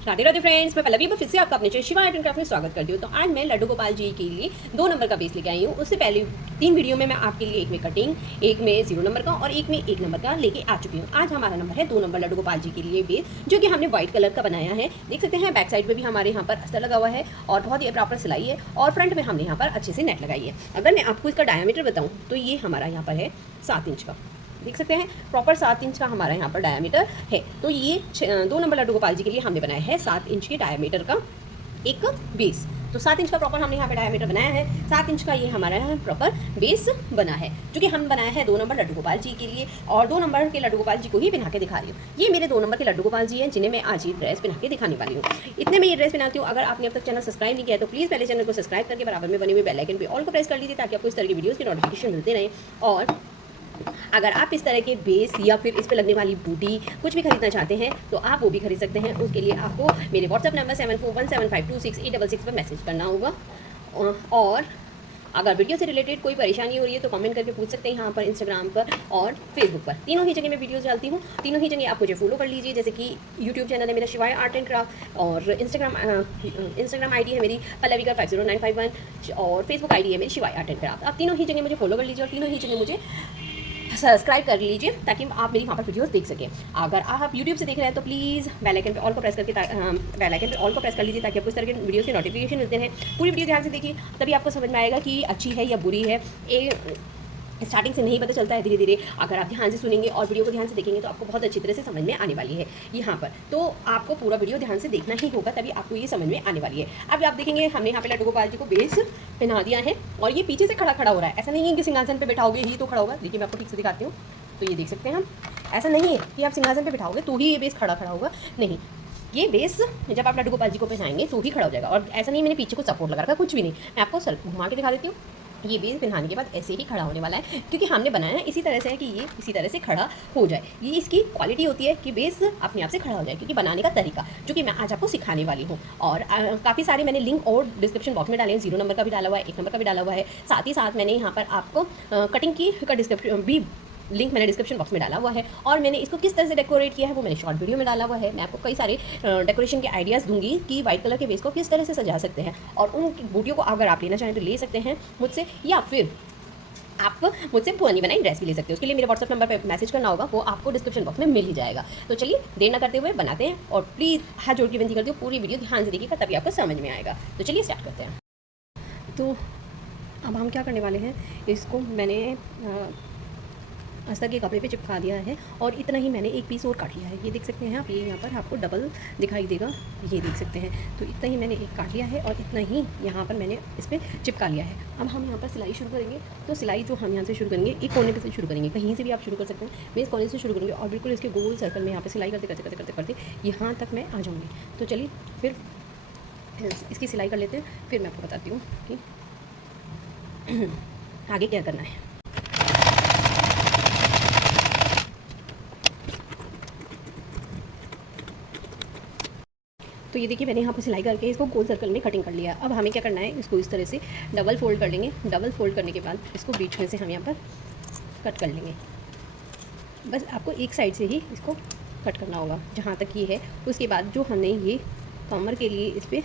Radhe Radhe friends, मैं पल्लवी फिर से आपका अपने channel Shiva art and craft में स्वागत करती हूँ। तो आज मैं लड्डू गोपाल जी के लिए 2 नंबर का बेस लेके आई हूँ। उससे पहले 3 वीडियो में मैं आपके लिए एक में कटिंग, एक में 0 नंबर का और एक में 1 नंबर का लेके आ चुकी हूँ। आज हमारा नंबर है 2 नंबर लड्डू गोपाल जी के लिए बेस, जो कि हमने व्हाइट कलर का बनाया है। देख सकते हैं बैक साइड में भी हमारे यहाँ पर अस्तर लगा हुआ है और बहुत ही प्रॉपर सिलाई है और फ्रंट में हमने यहाँ पर अच्छे से नेट लगाई है। अगर मैं आपको इसका डायमीटर बताऊँ तो ये हमारा यहाँ पर है 7 इंच का। देख सकते हैं प्रॉपर 7 इंच का हमारा यहाँ पर डायमीटर है। तो ये 2 नंबर लड्डू गोपाल जी के लिए हमने बनाया है 7 इंच के डायमीटर का एक बेस। तो 7 इंच का प्रॉपर हमने यहाँ पे डायमीटर बनाया है। 7 इंच का ये हमारा यहाँ प्रॉपर बेस बना है, जो कि हम बनाया है 2 नंबर लड्डू गोपाल जी के लिए और 2 नंबर के लड्डू गोपाल जी को ही पहना के दिखा रही हूँ। ये मेरे 2 नंबर के लड्डू गोपाल जी हैं, जिन्हें मैं आज ये ड्रेस पहना के दिखाने वाली हूँ। इतने में ये ड्रेस पहनाती हूँ। अगर आपने अब तक चैनल सब्सक्राइब नहीं किया तो प्लीज़ पहले चैनल को सब्सक्राइब करके बराबर में बने हुए बेल आइकन पे ऑल को प्रेस कर लीजिए, ताकि आपको इस तरह की वीडियोज़ के नोटिफिकेशन मिलते रहे। और अगर आप इस तरह के बेस या फिर इस पर लगने वाली बूटी कुछ भी खरीदना चाहते हैं तो आप वो भी खरीद सकते हैं। उसके लिए आपको मेरे व्हाट्सएप नंबर 7417526866 पर मैसेज करना होगा। और अगर वीडियो से रिलेटेड कोई परेशानी हो रही है तो कमेंट करके पूछ सकते हैं यहाँ पर, इंस्टाग्राम पर और फेसबुक पर। तीनों ही जगह मैं वीडियोस डालती हूँ। तीनों ही जगह आप मुझे फॉलो कर लीजिए, जैसे कि यूट्यूब चैनल है मेरा शिवाय आर्ट एंड क्राफ्ट और इंस्टाग्राम आईडी है मेरी पल्लवी का 50951 और फेसबुक आईडी है मेरी शिवाय आर्ट एंड क्राफ्ट। आप तीनों ही जगह मुझे फॉलो कर लीजिए और तीनों ही जगह मुझे सब्सक्राइब कर लीजिए, ताकि आप मेरी वहाँ पर वीडियोस देख सकें। अगर आप यूट्यूब से देख रहे हैं तो प्लीज़ बेल आइकन पे ऑल को प्रेस करके बेल आइकन पे ऑल को प्रेस कर लीजिए, ताकि आपको इस तरह के वीडियोस के नोटिफिकेशन मिलते हैं। पूरी वीडियो ध्यान से देखिए, तभी आपको समझ में आएगा कि अच्छी है या बुरी है। स्टार्टिंग से नहीं पता चलता है, धीरे धीरे अगर आप ध्यान से सुनेंगे और वीडियो को ध्यान से देखेंगे तो आपको बहुत अच्छी तरह से समझ में आने वाली है यहाँ पर। तो आपको पूरा वीडियो ध्यान से देखना ही होगा, तभी आपको ये समझ में आने वाली है। अब आप देखेंगे हमने यहाँ पे लड्डू गोपाल जी को बेस पहना दिया है और ये पीछे से खड़ा खड़ा हो रहा है। ऐसा नहीं है कि सिंहासन पर बैठाओगे ही तो खड़ा होगा। देखिए मैं आपको ठीक से दिखाती हूँ। तो ये देख सकते हैं हम, ऐसा नहीं है कि आप सिंहासन पर बैठाओगे तो ही ये बेस खड़ा खड़ा होगा, नहीं। ये बेस जब आप लड्डू गोपाल जी को पहनाएंगे तो ही खड़ा हो जाएगा। और ऐसा नहीं मैंने पीछे को सपोर्ट लगा रखा, कुछ भी नहीं। मैं आपको सर घुमा के दिखा देती हूँ। ये बेस पहनाने के बाद ऐसे ही खड़ा होने वाला है, क्योंकि हमने बनाया है इसी तरह से है कि ये इसी तरह से खड़ा हो जाए। ये इसकी क्वालिटी होती है कि बेस अपने आप से खड़ा हो जाए, क्योंकि बनाने का तरीका जो कि मैं आज आपको सिखाने वाली हूँ। और काफ़ी सारे मैंने लिंक और डिस्क्रिप्शन बॉक्स में डाले हैं। 0 नंबर का भी डाला हुआ है, 1 नंबर का भी डाला हुआ है। साथ ही साथ मैंने यहाँ पर आपको कटिंग की का डिस्क्रिप्शन भी लिंक मैंने डिस्क्रिप्शन बॉक्स में डाला हुआ है। और मैंने इसको किस तरह से डेकोरेट किया है वो मैंने शॉर्ट वीडियो में डाला हुआ है। मैं आपको कई सारे डेकोरेशन के आइडियाज़ दूंगी कि वाइट कलर के बेस को किस तरह से सजा सकते हैं, और उन बूटियों को अगर आप लेना चाहें तो ले सकते हैं मुझसे, या फिर आप मुझसे पुरानी बनाई ड्रेस भी ले सकते हो। उसके लिए मेरे व्हाट्सएप नंबर पर मैसेज करना होगा, वो आपको डिस्क्रिप्शन बॉक्स में मिल ही जाएगा। तो चलिए देर ना करते हुए बनाते हैं, और प्लीज़ हाथ जोड़ के विनती करती हूँ पूरी वीडियो ध्यान से देखिएगा, तभी आपको समझ में आएगा। तो चलिए स्टार्ट करते हैं। तो अब हम क्या करने वाले हैं, इसको मैंने अस्तर के कपड़े पे चिपका दिया है और इतना ही मैंने एक पीस और काट लिया है। ये देख सकते हैं आप, ये यहाँ पर आपको डबल दिखाई देगा, ये देख सकते हैं। तो इतना ही मैंने एक काट लिया है और इतना ही यहाँ पर मैंने इस पर चिपका लिया है। अब हम यहाँ पर सिलाई शुरू करेंगे। तो सिलाई जो हम यहाँ से शुरू करेंगे, एक कोने पे से शुरू करेंगे, कहीं से भी आप शुरू कर सकते हैं। मैं इस कोने से शुरू करूँगी और बिल्कुल इसके गोल सर्कल में यहाँ पर सिलाई करते करते करते करते करते यहाँ तक मैं आ जाऊँगी। तो चलिए फिर इसकी सिलाई कर लेते हैं, फिर मैं आपको बताती हूँ कि आगे क्या करना है। तो ये देखिए मैंने यहाँ पर सिलाई करके इसको गोल सर्कल में कटिंग कर लिया। अब हमें क्या करना है, इसको इस तरह से डबल फोल्ड कर लेंगे। डबल फोल्ड करने के बाद इसको बीच में से हम यहाँ पर कट कर लेंगे। बस आपको एक साइड से ही इसको कट करना होगा, जहाँ तक ये है। उसके बाद जो हमने ये कमर के लिए इस पर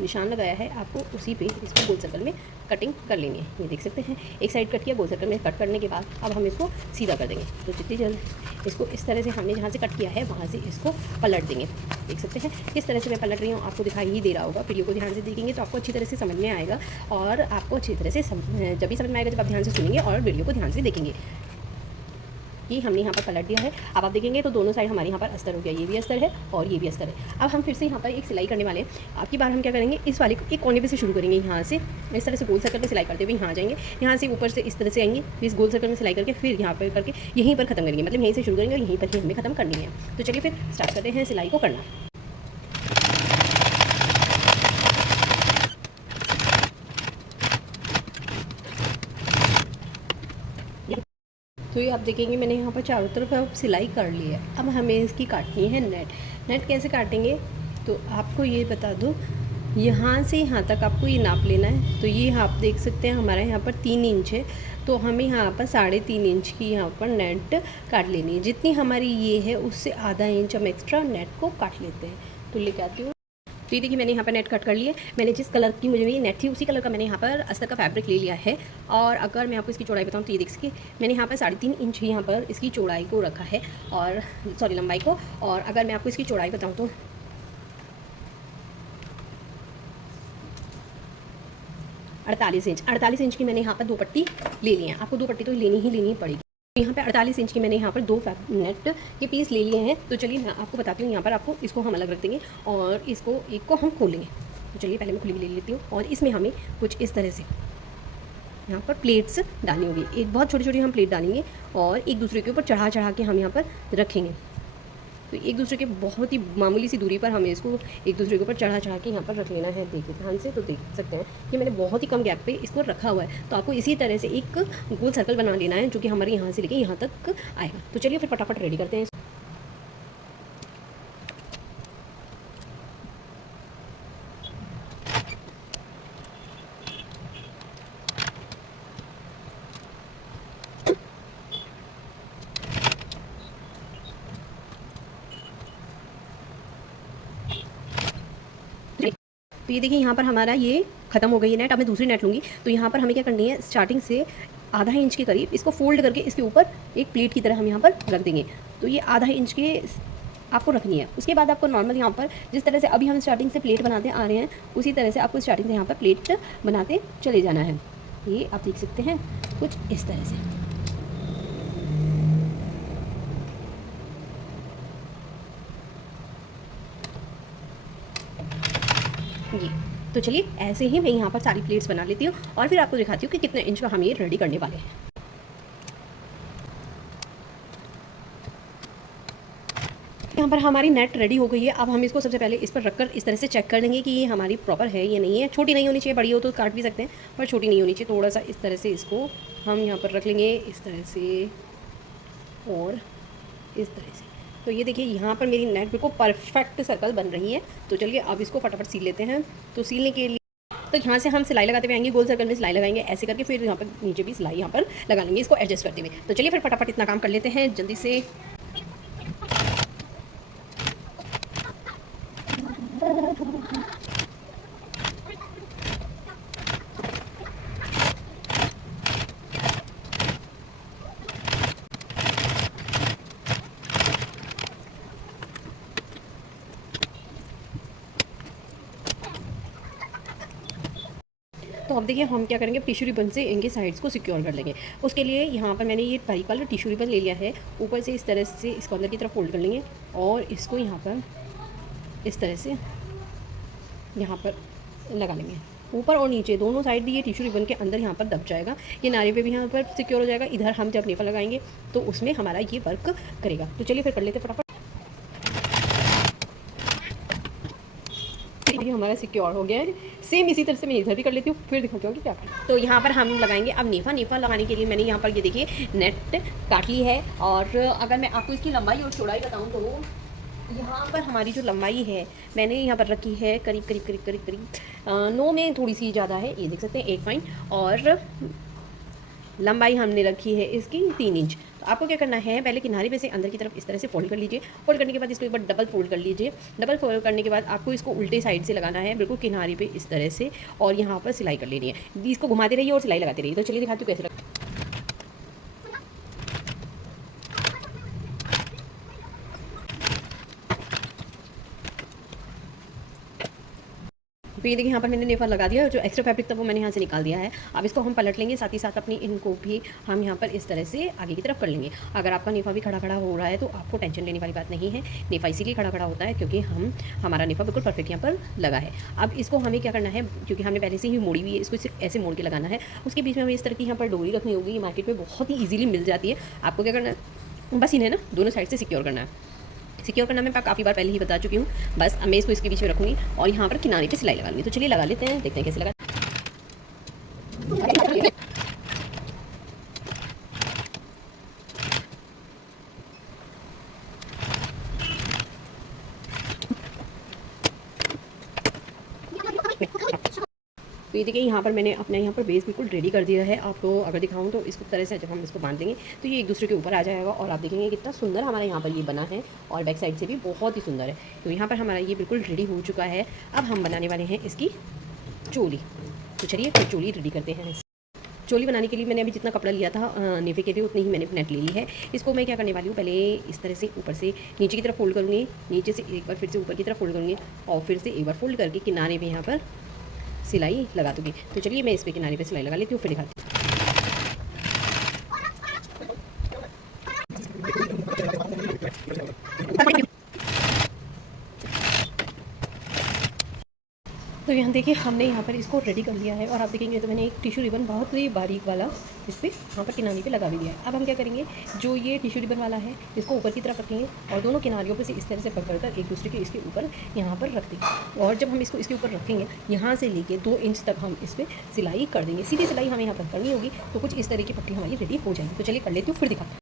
निशान लगाया है, आपको उसी पे इसको गोल सर्कल में कटिंग कर लेंगे। ये देख सकते हैं एक साइड कट किया, गोल सर्कल में कट करने के बाद अब हम इसको सीधा कर देंगे। तो जितनी जल्द इसको इस तरह से हमने जहाँ से कट किया है वहाँ से इसको पलट देंगे। देख सकते हैं किस तरह से मैं पलट रही हूँ, आपको दिखाई ही दे रहा होगा। वीडियो को ध्यान से देखेंगे तो आपको अच्छी तरह से समझ में आएगा, और आपको अच्छी तरह से जब भी समझ में आएगा जब आप ध्यान से सुनेंगे और वीडियो को ध्यान से देखेंगे। ये हमने यहाँ पर पलट दिया है। अब आप देखेंगे तो दोनों साइड हमारे यहाँ पर अस्तर हो गया, ये भी अस्तर है और ये भी अस्तर है। अब हम फिर से यहाँ पर एक सिलाई करने वाले हैं। आपकी बार हम क्या करेंगे, इस वाले को एक कोने पे से शुरू करेंगे, यहाँ से इस तरह से गोल सर्कल में सिलाई करते हुए यहाँ आ जाएंगे। यहाँ से ऊपर से इस तरह से आएंगे, फिर इस गोल सर्कल में सिलाई करके फिर यहाँ पर करके यहीं पर खत्म करेंगे, मतलब यहीं से शुरू करेंगे और यहीं पर ही हमें खत्म करनी है। तो चलिए फिर स्टार्ट करते हैं सिलाई को करना। तो ये आप देखेंगे मैंने यहाँ पर चारों तरफ अब सिलाई कर ली है। अब हमें इसकी काटनी है नेट। नेट कैसे काटेंगे तो आपको ये बता दूँ, यहाँ से यहाँ तक आपको ये नाप लेना है। तो ये आप देख सकते हैं हमारा यहाँ पर 3 इंच है, तो हमें यहाँ पर 3.5 इंच की यहाँ पर नेट काट लेनी है। जितनी हमारी ये है उससे आधा इंच हम एक्स्ट्रा नेट को काट लेते हैं। तो लेके आती हूँ। तो ये देखिए मैंने यहाँ पर नेट कट कर लिया है। मैंने जिस कलर की मुझे ये नेट थी उसी कलर का मैंने यहाँ पर अस्तर का फैब्रिक ले लिया है। और अगर मैं आपको इसकी चौड़ाई बताऊँ तो ये देखिए मैंने यहाँ पर 3.5 इंच यहाँ पर इसकी चौड़ाई को रखा है, और सॉरी लंबाई को। और अगर मैं आपको इसकी चौड़ाई बताऊँ तो 48 इंच की मैंने यहाँ पर 2 पट्टी ले ली है। आपको 2 पट्टी तो लेनी ही पड़ेगी। यहाँ पे 48 इंच की मैंने यहाँ पर 2 नेट के पीस ले लिए हैं। तो चलिए मैं आपको बताती हूँ। यहाँ पर आपको इसको हम अलग रख देंगे और इसको एक को हम खोलेंगे। तो चलिए पहले मैं खुली हुई ले लेती हूँ, और इसमें हमें कुछ इस तरह से यहाँ पर प्लेट्स डालनी होगी। एक बहुत छोटी छोटी हम प्लेट डालेंगे और एक दूसरे के ऊपर चढ़ा के हम यहाँ पर रखेंगे। तो एक दूसरे के बहुत ही मामूली सी दूरी पर हमें इसको एक दूसरे के ऊपर चढ़ा के यहाँ पर रख लेना है। देखिए ध्यान से तो देख सकते हैं कि मैंने बहुत ही कम गैप पे इसको रखा हुआ है। तो आपको इसी तरह से एक गोल सर्कल बना लेना है जो कि हमारे यहाँ से लेके यहाँ तक आएगा। तो चलिए फिर फटाफट रेडी करते हैं। तो ये देखिए यहाँ पर हमारा ये खत्म हो गई है नेट। अब मैं दूसरी नेट लूँगी। तो यहाँ पर हमें क्या करनी है, स्टार्टिंग से आधा इंच के करीब इसको फोल्ड करके इसके ऊपर एक प्लेट की तरह हम यहाँ पर रख देंगे। तो ये आधा इंच के आपको रखनी है। उसके बाद आपको नॉर्मल यहाँ पर जिस तरह से अभी हम स्टार्टिंग से प्लेट बनाते आ रहे हैं उसी तरह से आपको स्टार्टिंग से यहाँ पर प्लेट बनाते चले जाना है। ये आप देख सकते हैं कुछ इस तरह से। जी तो चलिए ऐसे ही मैं यहाँ पर सारी प्लेट्स बना लेती हूँ और फिर आपको दिखाती हूँ कि कितने इंच का हम ये रेडी करने वाले हैं। यहाँ पर हमारी नेट रेडी हो गई है। अब हम इसको सबसे पहले इस पर रखकर इस तरह से चेक कर लेंगे कि ये हमारी प्रॉपर है या नहीं है। छोटी नहीं होनी चाहिए, बड़ी हो तो काट भी सकते हैं, पर छोटी नहीं होनी चाहिए। थोड़ा सा इस तरह से इसको हम यहाँ पर रख लेंगे, इस तरह से और इस तरह से। तो ये देखिए यहाँ पर मेरी नेट बिल्कुल परफेक्ट सर्कल बन रही है। तो चलिए अब इसको फटाफट सील लेते हैं। तो सीलने के लिए तो यहाँ से हम सिलाई लगाते हुए आएंगे, गोल सर्कल में सिलाई लगाएंगे ऐसे करके, फिर यहाँ पर नीचे भी सिलाई यहाँ पर लगा लेंगे इसको एडजस्ट करते हुए। तो चलिए फिर फटाफट इतना काम कर लेते हैं जल्दी से। तो अब देखिए हम क्या करेंगे, टिश्यू रिबन से इनके साइड्स को सिक्योर कर लेंगे। उसके लिए यहाँ पर मैंने ये ट्राई कलर टिश्यू रिबन ले लिया है। ऊपर से इस तरह से इसको अंदर की तरफ फोल्ड कर लेंगे और इसको यहाँ पर इस तरह से यहाँ पर लगा लेंगे। ऊपर और नीचे दोनों साइड भी ये टिश्यू रिबन के अंदर यहाँ पर दब जाएगा। ये नारे पे भी यहाँ पर सिक्योर हो जाएगा। इधर हम जब नेफा लगाएंगे तो उसमें हमारा ये वर्क करेगा। तो चलिए फिर कर लेते फटाफट। ये हमारा सिक्योर हो गया है। सेम इसी तरह से मैं इधर भी कर लेती हूँ, फिर दिखाती हूँ कि क्या करें। तो यहाँ पर हम लगाएंगे अब नेफा लगाने के लिए मैंने यहाँ पर ये देखिए नेट काट ली है। और अगर मैं आपको इसकी लंबाई और चौड़ाई बताऊँ तो यहाँ पर हमारी जो लंबाई है मैंने यहाँ पर रखी है करीब 9 में थोड़ी सी ज़्यादा है, ये देख सकते हैं 1 पॉइंट। और लंबाई हमने रखी है इसकी 3 इंच। तो आपको क्या करना है, पहले किनारे पे से अंदर की तरफ इस तरह से फोल्ड कर लीजिए। फोल्ड करने के बाद इसको एक बार डबल फोल्ड कर लीजिए। डबल फोल्ड करने के बाद आपको इसको उल्टे साइड से लगाना है, बिल्कुल किनारे पे इस तरह से, और यहाँ पर सिलाई कर लेनी है। इसको घुमाते रहिए और सिलाई लगाते रहिए। तो चलिए दिखाती हूँ कैसे लगता है। तो ये देखिए यहाँ पर मैंने नेफा लगा दिया। जो एक्स्ट्रा फैब्रिक था वो मैंने यहाँ से निकाल दिया है। अब इसको हम पलट लेंगे, साथ ही साथ अपनी इनको भी हम यहाँ पर इस तरह से आगे की तरफ कर लेंगे। अगर आपका नेफा भी खड़ा हो रहा है तो आपको टेंशन लेने वाली बात नहीं है। नेफा इसीलिए खड़ा होता है क्योंकि हमारा नेफा बिल्कुल परफेक्ट यहाँ पर लगा है। अब इसको हमें क्या करना है, क्योंकि हमने पहले से ही मोड़ी हुई है, इसको सिर्फ ऐसे मोड़ के लगाना है। उसके बीच में हमें इस तरह की यहाँ पर डोरी रखनी होगी। मार्केट में बहुत ही ईजिली मिल जाती है। आपको क्या करना है, बस इन्हें ना दोनों साइड से सिक्योर करना है। सिक्योर करना मैं काफ़ी बार पहले ही बता चुकी हूँ। बस मैं इसको इसके बीच में रखूँगी और यहाँ पर किनारे पे सिलाई लगा लूँगी। तो चलिए लगा लेते हैं, देखते हैं कैसे लगा। तो ये देखिए यहाँ पर मैंने अपने यहाँ पर बेस बिल्कुल रेडी कर दिया है। आपको अगर दिखाऊँ तो इस तरह से जब हम इसको बांध देंगे तो ये एक दूसरे के ऊपर आ जाएगा और आप देखेंगे कितना सुंदर हमारे यहाँ पर ये बना है और बैक साइड से भी बहुत ही सुंदर है। तो यहाँ पर हमारा ये बिल्कुल रेडी हो चुका है। अब हम बनाने वाले हैं इसकी चोली। तो चलिए फिर चोली रेडी करते हैं। चोली बनाने के लिए मैंने अभी जितना कपड़ा लिया था नेफे के लिए उतनी ही मैंने नेट ले ली है। इसको मैं क्या करने वाली हूँ, पहले इस तरह से ऊपर से नीचे की तरफ फोल्ड करूँगी, नीचे से एक बार फिर से ऊपर की तरफ फोल्ड करूँगी और फिर से एक बार फोल्ड करके किनारे पे यहाँ पर सिलाई लगा दूँगी। तो चलिए मैं इस पर किनारे पे सिलाई लगा लेती हूँ, फिर दिखाती हूँ। तो यहाँ देखिए हमने यहाँ पर इसको रेडी कर लिया है और आप देखेंगे तो मैंने एक टिश्यू रिबन बहुत ही बारीक वाला इस पर यहाँ पर किनारे पे लगा भी दिया है। अब हम क्या करेंगे, जो ये टिश्यू रिबन वाला है इसको ऊपर की तरफ रखेंगे और दोनों किनारियों पे से इस तरह से पकड़कर एक दूसरे के इसके ऊपर यहाँ पर रख देंगे। और जब हम इसको इसके ऊपर रखेंगे यहाँ से लेके 2 इंच तक हम इस पर सिलाई कर देंगे। सीधी सिलाई हमें यहाँ पर करनी होगी। तो कुछ इस तरह की पट्टी हमारी रेडी हो जाएगी। तो चलिए कर लेती हूँ, फिर दिखाते हैं।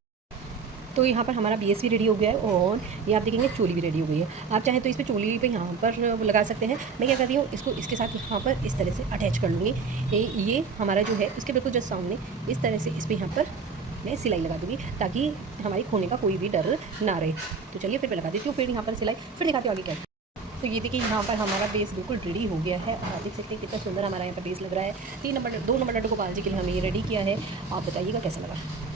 तो यहाँ पर हमारा बेस भी रेडी हो गया है और ये आप देखेंगे चोली भी रेडी हो गई है। आप चाहें तो इस पर चोली पे यहाँ पर लगा सकते हैं। मैं क्या कर रही हूँ, इसको इसके साथ यहाँ पर इस तरह से अटैच कर लूँगी। ये हमारा जो है इसके बिल्कुल जस्ट सामने इस तरह से इस पर यहाँ पर मैं सिलाई लगा दूँगी ताकि हमारी खोने का कोई भी डर ना रहे। तो चलिए फिर मैं लगा देती हूँ, फिर यहाँ पर सिलाई, फिर दिखाती हूँ आगे क्या। तो ये देखिए यहाँ पर हमारा बेस बिल्कुल रेडी हो गया है और आप देख सकते हैं कितना सुंदर हमारा यहाँ पर बेस लग रहा है। 2 नंबर लड्डू गोपाल जी के लिए हमें ये रेडी किया है। आप बताइएगा कैसा लगा।